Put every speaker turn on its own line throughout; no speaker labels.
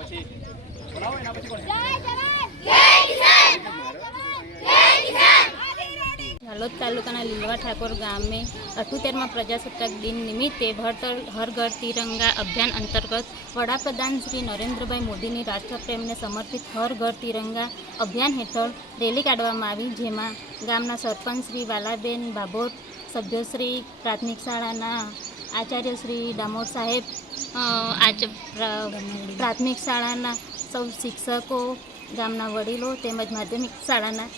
પછી બોલાવો એના પછી કોણ? હાલોદ તાલુકાના લીલવા ઠાકોર ગામે અઠોતેરમાં પ્રજાસત્તાક દિન નિમિત્તે ભરતર હર ઘર તિરંગા અભિયાન અંતર્ગત વડાપ્રધાન શ્રી નરેન્દ્રભાઈ મોદીની રાષ્ટ્રપ્રેમને સમર્પિત હર ઘર તિરંગા અભિયાન હેઠળ રેલી કાઢવામાં આવી, જેમાં ગામના સરપંચ શ્રી વાલાબેન બાબોટ સભ્યશ્રી પ્રાથમિક શાળાના આચાર્ય શ્રી ડામોર સાહેબ પ્રાથમિક શાળાના સૌ શિક્ષકો, ગામના વડીલો તેમજ માધ્યમિક શાળાના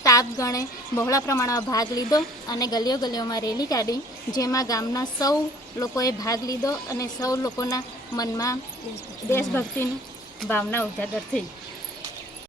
સ્ટાફ ગણે બહોળા પ્રમાણમાં ભાગ લીધો અને ગલીઓ ગલીઓમાં રેલી કાઢી, જેમાં ગામના સૌ લોકોએ ભાગ લીધો અને સૌ લોકોના મનમાં દેશભક્તિની ભાવના ઉજાગર થઈ.